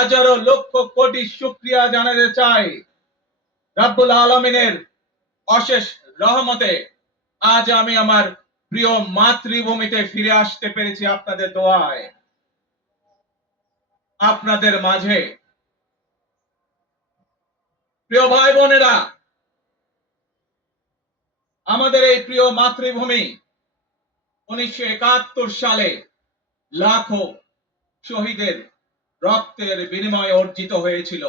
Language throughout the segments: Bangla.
হাজারো লক্ষ কোটি শুকরিয়া জানাতে চাই রব্বুল আলামিনের অশেষ রহমতে আজ আমি আমার প্রিয় মাতৃভূমিতে ফিরে আসতে পেরেছি আপনাদের দোয়ায়। আপনাদের মাঝে প্রিয় ভাই বোনেরা, আমাদের এই প্রিয় মাতৃভূমি 1971 সালে লাখো শহীদের রক্তের বিনিময়ে অর্জিত হয়েছিল।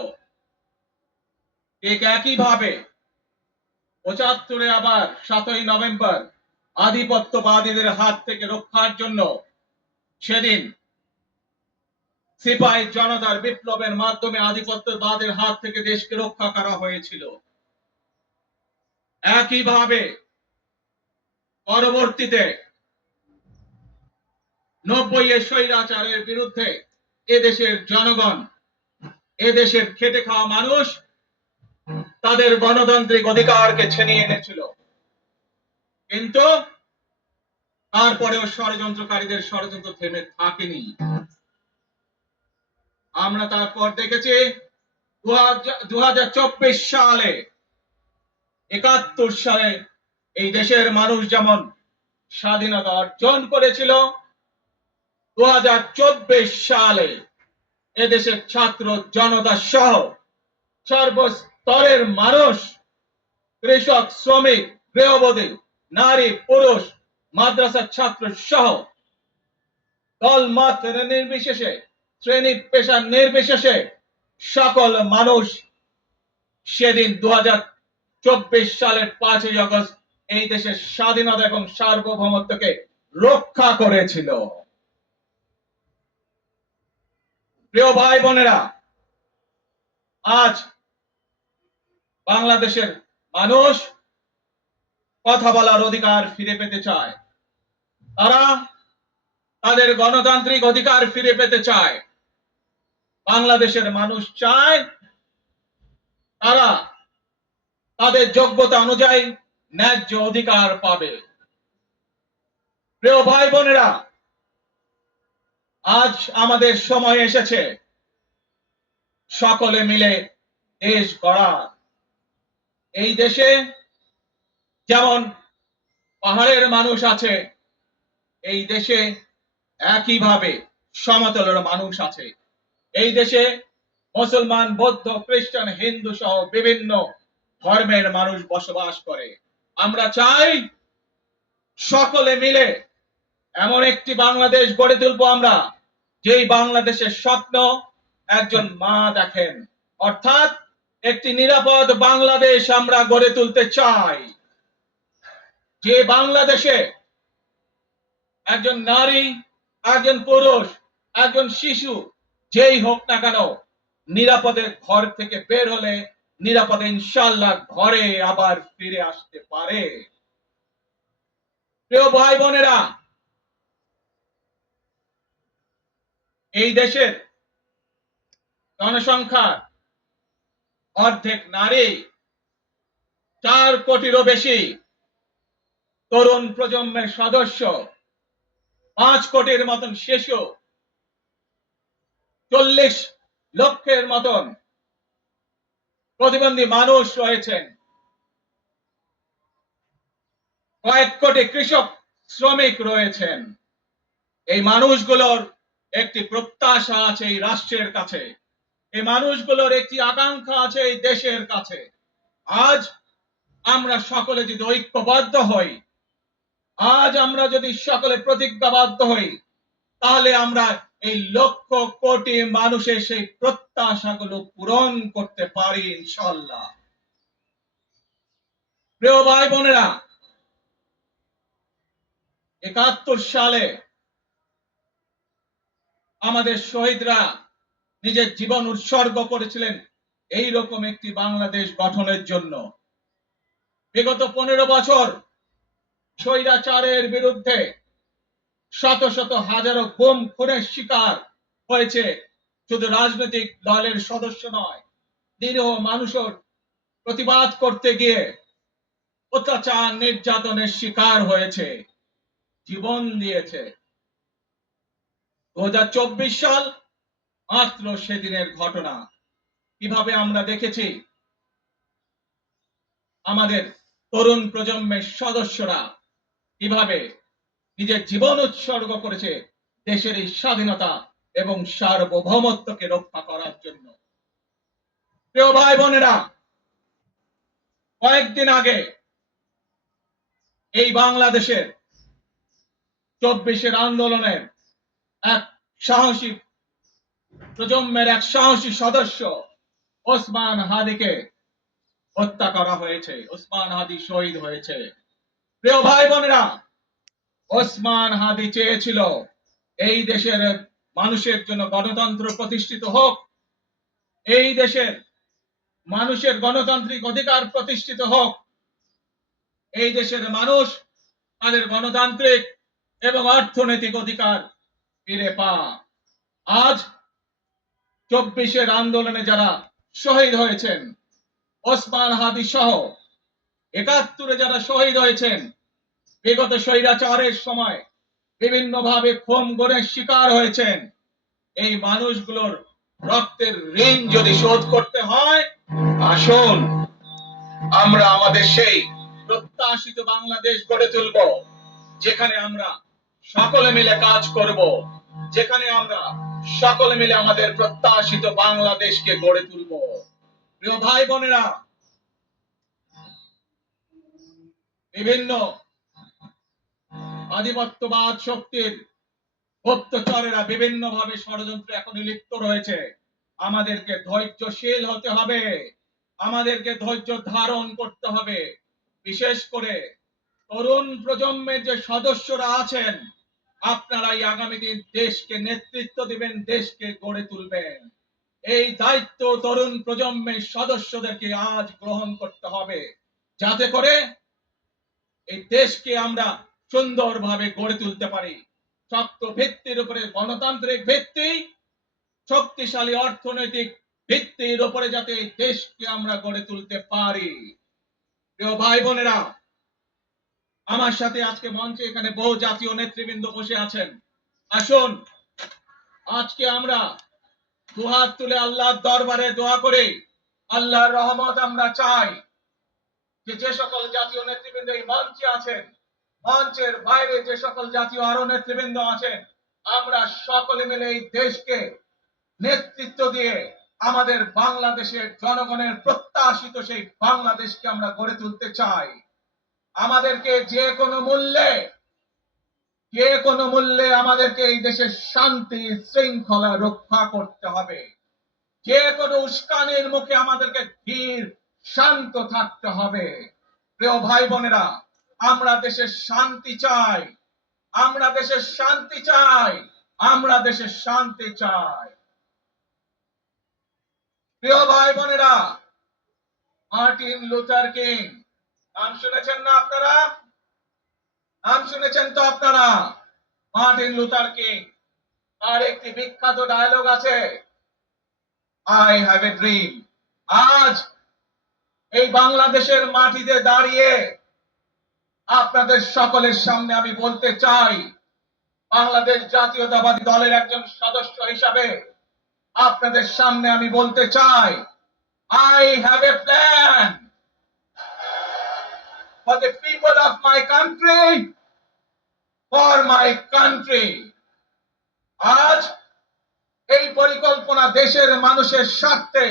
ঠিক একইভাবে 75-এ আবার 7ই নভেম্বর আধিপত্যবাদীদের হাত থেকে রক্ষার জন্য সেদিন সিপাহী জনতার বিপ্লবের মাধ্যমে আধিপত্যবাদের হাত থেকে দেশকে রক্ষা করা হয়েছিল। একইভাবে পরবর্তীতে 90-এর স্বৈরাচারের বিরুদ্ধে এদেশের জনগণ, এদেশের খেটে খাওয়া মানুষ তাদের গণতান্ত্রিক অধিকারকে ছিনিয়ে এনেছিল। কিন্তু তারপরেও ষড়যন্ত্রকারীদের ষড়যন্ত্র থেমে থাকেনি। আমরা তারপর দেখেছি 2024 সালে, 71 সালে এই দেশের মানুষ যেমন স্বাধীনতা অর্জন করেছিল, 2024 সালে এদেশের ছাত্র জনতা সহ সর্বস্তরের মানুষ, কৃষক, শ্রমিক, গৃহবধূ, নারী, পুরুষ, মাদ্রাসার ছাত্র সহ দল মত নির্বিশেষে, শ্রেণী পেশা নির্বিশেষে সকল মানুষ সেদিন 2024 সালের 5ই আগস্ট এই দেশের স্বাধীনতা এবং সার্বভৌমত্বকে রক্ষা করেছিল। প্রিয় ভাই বোনেরা, আজ বাংলাদেশের মানুষ কথা বলার অধিকার ফিরে পেতে চায়। তারা তাদের গণতান্ত্রিক অধিকার ফিরে পেতে চায়। বাংলাদেশের মানুষ চায় তারা তাদের যোগ্যতা অনুযায়ী ন্যায্য অধিকার পাবে। প্রিয় ভাই বোনেরা, আজ আমাদের সময় এসেছে সকলে মিলে দেশ গড়ার। এই দেশে যেমন পাহাড়ের মানুষ আছে, এই দেশে একইভাবে সমতলের মানুষ আছে। এই দেশে মুসলমান, বৌদ্ধ, খ্রিস্টান, হিন্দু সহ বিভিন্ন ধর্মের মানুষ বসবাস করে। আমরা চাই সকলে মিলে এমন একটি বাংলাদেশ গড়ে তুলবো আমরা, যেই বাংলাদেশের স্বপ্ন একজন মা দেখেন, অর্থাৎ একটি নিরাপদ বাংলাদেশ আমরা গড়ে তুলতে চাই। যে বাংলাদেশে একজন নারী, একজন পুরুষ, একজন শিশু যেই হোক না কেন নিরাপদে ঘর থেকে বের হলে নিরাপদে ইনশাআল্লাহ ঘরে আবার ফিরে আসতে পারে। প্রিয় ভাই বোনেরা, এই দেশের জনসংখ্যার অর্ধেক নারী, 4 কোটিরও বেশি তরুণ প্রজন্মের সদস্য, 5 কোটির মতন শিশু, 40 লক্ষের মতন প্রতিবন্ধী মানুষ রয়েছেন, কয়েক কোটি কৃষক শ্রমিক রয়েছেন। এই মানুষগুলোর একটি প্রত্যাশা আছে এই রাষ্ট্রের কাছে, এই মানুষগুলোর একটি আকাঙ্ক্ষা আছে এই দেশের কাছে। আজ আমরা সকলে যদি ঐক্যবদ্ধ হই, আজ আমরা যদি সকলে প্রতিজ্ঞাবদ্ধ হই, তাহলে আমরা এই লক্ষ কোটি মানুষের সেই প্রত্যাশাগুলো পূরণ করতে পারি ইনশাআল্লাহ। প্রিয় ভাই বোনেরা, 71 সালে আমাদের শহীদরা নিজের জীবন উৎসর্গ করেছিলেন এই রকম একটি বাংলাদেশ গঠনের জন্য। বিগত 15 বছর স্বৈরাচারের বিরুদ্ধে শত শত হাজারো গুম খুনের শিকার হয়েছে শুধু রাজনৈতিক দলের সদস্য নয়, নিরীহ মানুষের প্রতিবাদ করতে গিয়ে অত্যাচার নির্যাতনের শিকার হয়েছে, জীবন দিয়েছে। 2024 সাল মাত্র সেদিনের ঘটনা। কিভাবে আমরা দেখেছি আমাদের তরুণ প্রজন্মের সদস্যরা কিভাবে নিজের জীবন উৎসর্গ করেছে দেশের এই স্বাধীনতা এবং সার্বভৌমত্বকে রক্ষা করার জন্য। প্রিয় ভাই বোনেরা, কয়েকদিন আগে এই বাংলাদেশের 24-এর আন্দোলনের এক সাহসী প্রজন্মের এক সাহসী সদস্য ওসমান হাদিকে হত্যা করা হয়েছে। ওসমান হাদি শহীদ হয়েছে। প্রিয় ভাই বোনেরা, ওসমান হাদি চেয়েছিল এই দেশের মানুষের জন্য গণতন্ত্র প্রতিষ্ঠিত হোক, এই দেশের মানুষের গণতান্ত্রিক অধিকার প্রতিষ্ঠিত হোক, এই দেশের মানুষ তাদের গণতান্ত্রিক এবং অর্থনৈতিক অধিকার ফিরে পা। আজ 24-এর আন্দোলনে যারা শহীদ হয়েছেন, ওসমান হাদি সহ 71-এ যারা শহীদ হয়েছেন, বিগত স্বৈরাচারের সময় বিভিন্নভাবে খুন গুমের শিকার হয়েছেন, এই মানুষগুলোর রক্তের ঋণ যদি শোধ করতে হয়, আসুন আমরা আমাদের সেই প্রত্যাশিত বাংলাদেশ গড়ে তুলব, যেখানে আমরা সকলে মিলে কাজ করব, যেখানে আমরা সকলে মিলে আমাদের প্রত্যাশিত বাংলাদেশকে গড়ে তুলব। প্রিয় ভাই বোনেরা, বিভিন্ন আধিপত্যবাদ শক্তির গুপ্তচরেরা বিভিন্ন ভাবে ষড়যন্ত্রে এখন লিপ্ত রয়েছে। আমাদেরকে ধৈর্যশীল হতে হবে, আমাদেরকে ধৈর্য ধারণ করতে হবে। বিশেষ করে তরুণ প্রজন্মের যে সদস্যরা আছেন, আপনারাই আগামী দিন দেশকে নেতৃত্ব দিবেন, দেশকে গড়ে তুলবেন। এই দায়িত্ব তরুণ প্রজন্মের সদস্যদেরকে আজ গ্রহণ করতে হবে, যাতে করে এই দেশকে আমরা সুন্দরভাবে গড়ে তুলতে পারি। শক্ত ভিত্তির উপরে গণতান্ত্রিক ভিত্তি, শক্তিশালী অর্থনৈতিক ভিত্তির উপরে যাতে এই দেশকে আমরা গড়ে তুলতে পারি। প্রিয় ভাই বোনেরা, আমার সাথে আজকে মঞ্চে এখানে বহু জাতীয় নেতৃবৃন্দ বসে আছেন। আসুন আজকে আমরা দুহাত তুলে আল্লাহর দরবারে দোয়া করি, আল্লাহর রহমত আমরা চাই। যে সকল জাতীয় নেতৃবৃন্দ এই মঞ্চে আছেন, মঞ্চের বাইরে যে সকল জাতীয় আরো নেতৃবৃন্দ আছেন, আমরা সকলে মিলে এই দেশকে নেতৃত্ব দিয়ে আমাদের বাংলাদেশের জনগণের প্রত্যাশিত সেই বাংলাদেশকে আমরা গড়ে তুলতে চাই। আমাদেরকে যে কোনো মূল্যে আমাদেরকে এই দেশের শান্তি শৃঙ্খলা রক্ষা করতে হবে। যে কোনো উস্কানির মুখে আমাদেরকে ধীর শান্ত থাকতে হবে। প্রিয় ভাই বোনেরা, আমরা দেশের শান্তি চাই, আমরা দেশের শান্তি চাই, আমরা দেশের শান্তি চাই। প্রিয় ভাই বোনেরা, মার্টিন লুথার কিং নাম শুনেছেন না আপনারা? নাম শুনেছেন তো আপনারা? মার্টিন লুথার কিং, তার একটি বিখ্যাত ডায়লগ আছে, আই হ্যাভ এ ড্রিম। আজ এই বাংলাদেশের মাটিতে দাঁড়িয়ে আপনাদের সকলের সামনে আমি বলতে চাই, বাংলাদেশ জাতীয়তাবাদী দলের একজন সদস্য হিসাবে আপনাদের সামনে আমি বলতে চাই, I have a plan for the people of my country, for my country. আজ এই পরিকল্পনা দেশের মানুষের স্বার্থে,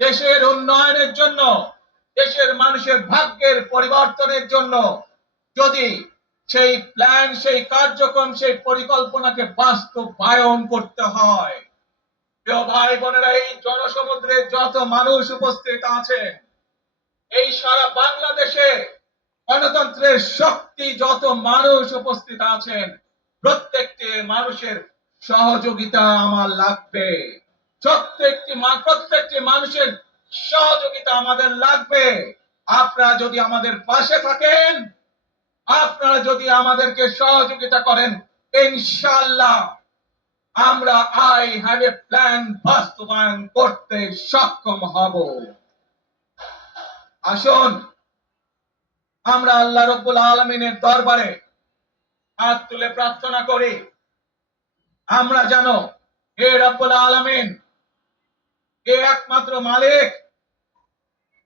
দেশের উন্নয়নের জন্য, দেশের মানুষের ভাগ্যের পরিবর্তনের জন্য, যদি সেই প্ল্যান, সেই কার্যক্রম, সেই পরিকল্পনাকে বাস্তবায়ন করতে হয়, প্রিয় ভাই বোনেরা, এই জনসমুদ্রে যত মানুষ উপস্থিত আছেন, এই সারা বাংলাদেশে গণতন্ত্রের শক্তি যত মানুষ উপস্থিত আছেন, প্রত্যেকটি মানুষের সহযোগিতা আমার লাগবে। প্রত্যেকটি মানুষের সহযোগিতা আমাদের লাগবে। আপনারা যদি আমাদের পাশে থাকেন, আপনারা যদি আমাদেরকে সহযোগিতা করেন, ইনশাআল্লাহ আমরা আই হ্যাভ এ প্ল্যান বাস্তবায়ন করতে সক্ষম হব। আসুন আমরা আল্লাহ রাব্বুল আলামিনের দরবারে হাত তুলে প্রার্থনা করি, আমরা যেন হে রব্বুল আলামিন, হে একমাত্র মালিক,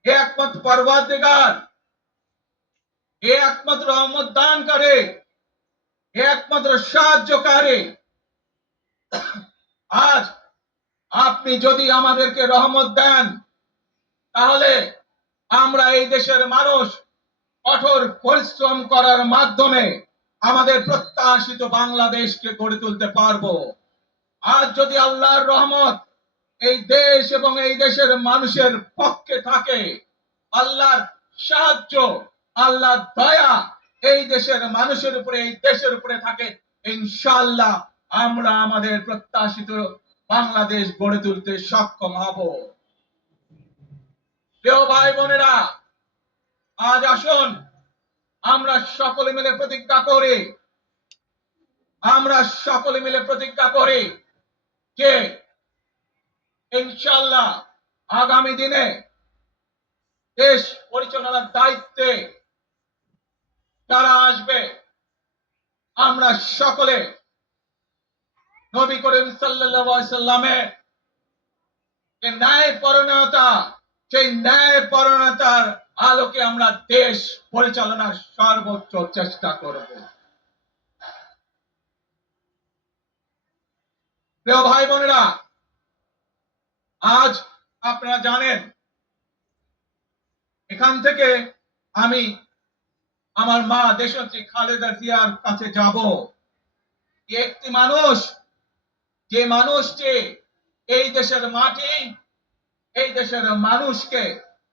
হে একমাত্র পরওয়ারদিগার, হে একমাত্র রহমত দানকারী, হে একমাত্র সাহায্যকারী। আজ আপনি যদি আমাদেরকে রহমত দেন, তাহলে আমরা এই দেশের মানুষ কঠোর পরিশ্রম করার মাধ্যমে আমাদের প্রত্যাশিত বাংলাদেশকে গড়ে তুলতে পারবো। আজ যদি আল্লাহর রহমত এই দেশ এবং এই দেশের মানুষের পক্ষে থাকে, আল্লাহর সাহায্য, আল্লাহর দয়া এই দেশের মানুষের উপরে, এই দেশের উপরে থাকে, ইনশাআল্লাহ আমরা আমাদের প্রত্যাশিত বাংলাদেশ গড়ে তুলতে সক্ষম হব। প্রিয় ভাই বোনেরা, আজ আসুন আমরা সকলে মিলে প্রতিজ্ঞা করি, আমরা সকলে মিলে প্রতিজ্ঞা করি যে ইনশাআল্লাহ আগামী দিনে দেশ পরিচালনার দায়িত্বে যারা আসবে, আমরা সকলে নবী করিম সাল্লাল্লাহু আলাইহি সাল্লামের যে ন্যায় পরায়ণতা, সেই ন্যায় পরায়ণতার আলোকে আমরা দেশ পরিচালনার সর্বোচ্চ চেষ্টা করব। প্রিয় ভাই বোনেরা, আজ আপনারা জানেন এখান থেকে আমি আমার মা দেশনেত্রী খালেদা জিয়ার কাছে যাব। একটি মানুষ, যে মানুষটি এই দেশের মাটি, এই দেশের মানুষকে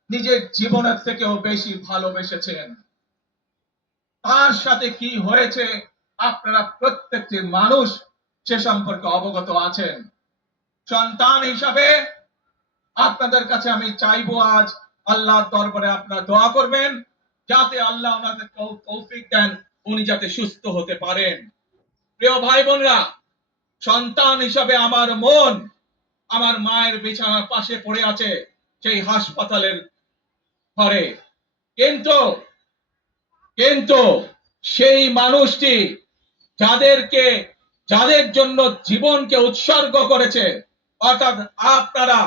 নিজের জীবনের থেকেও বেশি ভালোবেসেছেন। তার সাথে কি হয়েছে আপনারা প্রত্যেকটি মানুষ সে সম্পর্কে অবগত আছেন। সন্তান হিসাবে আপনাদের কাছে আমি চাইবো আজ আল্লাহর দরবারে আপনারা দোয়া করবেন, যাতে আল্লাহ ওনাদের তৌফিক দেন, উনি যাতে সুস্থ হতে পারেন। প্রিয় ভাই বোনরা, সন্তান হিসাবে আমার মন আমার মায়ের বিছানার পাশে পড়ে আছে সেই হাসপাতালের ঘরে, কিন্তু কিন্তু সেই মানুষটি যাদের জন্য জীবনকে উৎসর্গ করেছে, অর্থাৎ আপনারা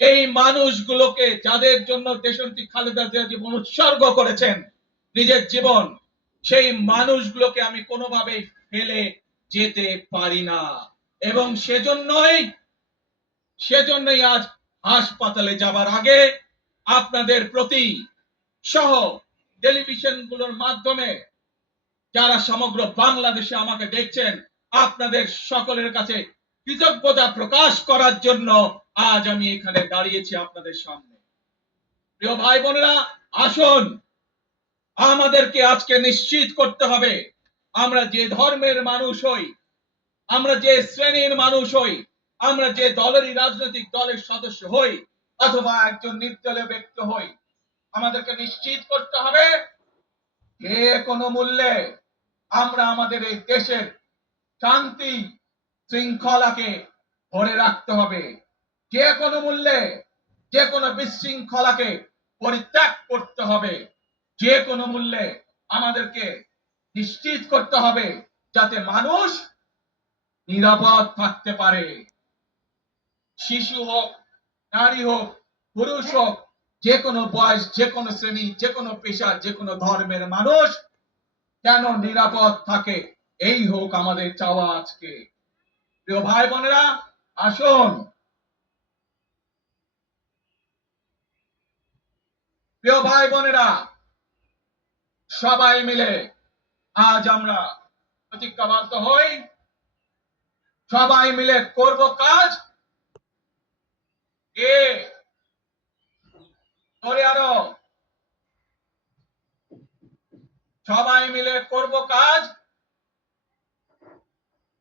এই মানুষগুলোকে, যাদের জন্য দেশনেত্রী খালেদা জিয়া জীবন উৎসর্গ করেছেন, নিজের জীবন, সেই মানুষগুলোকে আমি কোনোভাবেই ফেলে যেতে পারি না। এবং সেজন্যই আজ হাসপাতালে যাবার আগে আপনাদের প্রতি সহ টেলিভিশন গুলোর মাধ্যমে যারা সমগ্র বাংলাদেশে আমাকে দেখছেন, আপনাদের সকলের কাছে কৃতজ্ঞতা প্রকাশ করার জন্য আজ আমি এখানে দাঁড়িয়েছি আপনাদের সামনে। প্রিয় ভাই বোনেরা, আসুন আমাদেরকে আজকে নিশ্চিত করতে হবে, আমরা যে ধর্মের মানুষ হই, আমরা যে শ্রেণীর মানুষ হই, আমরা যে দলেরই রাজনৈতিক দলের সদস্য হই অথবা একজন নির্দলীয় ব্যক্তি হই, আমাদেরকে নিশ্চিত করতে হবে যে কোনো মূল্যে আমরা আমাদের এই দেশের শান্তি শৃঙ্খলাকে ধরে রাখতে হবে। যে কোনো মূল্যে যে কোনো বিশৃঙ্খলাকে পরিত্যাগ করতে হবে। যে কোনো মূল্যে আমাদেরকে নিশ্চিত করতে হবে যাতে মানুষ নিরাপদ থাকতে পারে। শিশু হোক, নারী হোক, পুরুষ হোক, যে কোনো বয়স, যে কোনো শ্রেণী, যে কোনো পেশা, যে কোনো ধর্মের মানুষ যেন নিরাপদ থাকে, এই হোক আমাদের চাওয়া আজকে। প্রিয় ভাই বোনেরা, আসুন প্রিয় ভাই বোনেরা, সবাই মিলে আজ আমরা প্রতিজ্ঞাবদ্ধ হই, সবাই মিলে করব কাজ। এ ধরে আরো সবাই মিলে করব কাজ,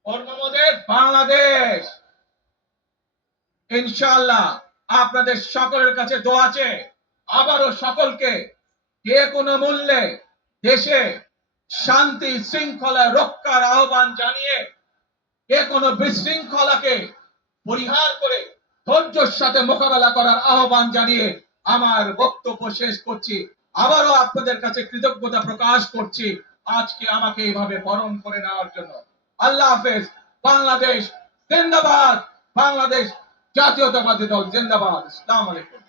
কর্মমোদের বাংলাদেশ। ইনশাআল্লাহ আপনাদের সকলের কাছে দোয়া আছে, আবারও সকলকে যে কোনো মূল্যে দেশে শান্তি শৃঙ্খলা রক্ষার আহ্বান জানিয়ে যে কোনো বিশৃঙ্খলাকে পরিহার করে ধৈর্যের সাথে মোকাবেলা করার আহ্বান জানিয়ে আমার বক্তব্য শেষ করছি। আবারও আপনাদের কাছে কৃতজ্ঞতা প্রকাশ করছি আজকে আমাকে এইভাবে বরণ করে নেওয়ার জন্য। আল্লাহ হাফেজ। বাংলাদেশ জিন্দাবাদ বাংলাদেশ জাতীয়তাবাদী দল জিন্দাবাদ। আসসালামু আলাইকুম।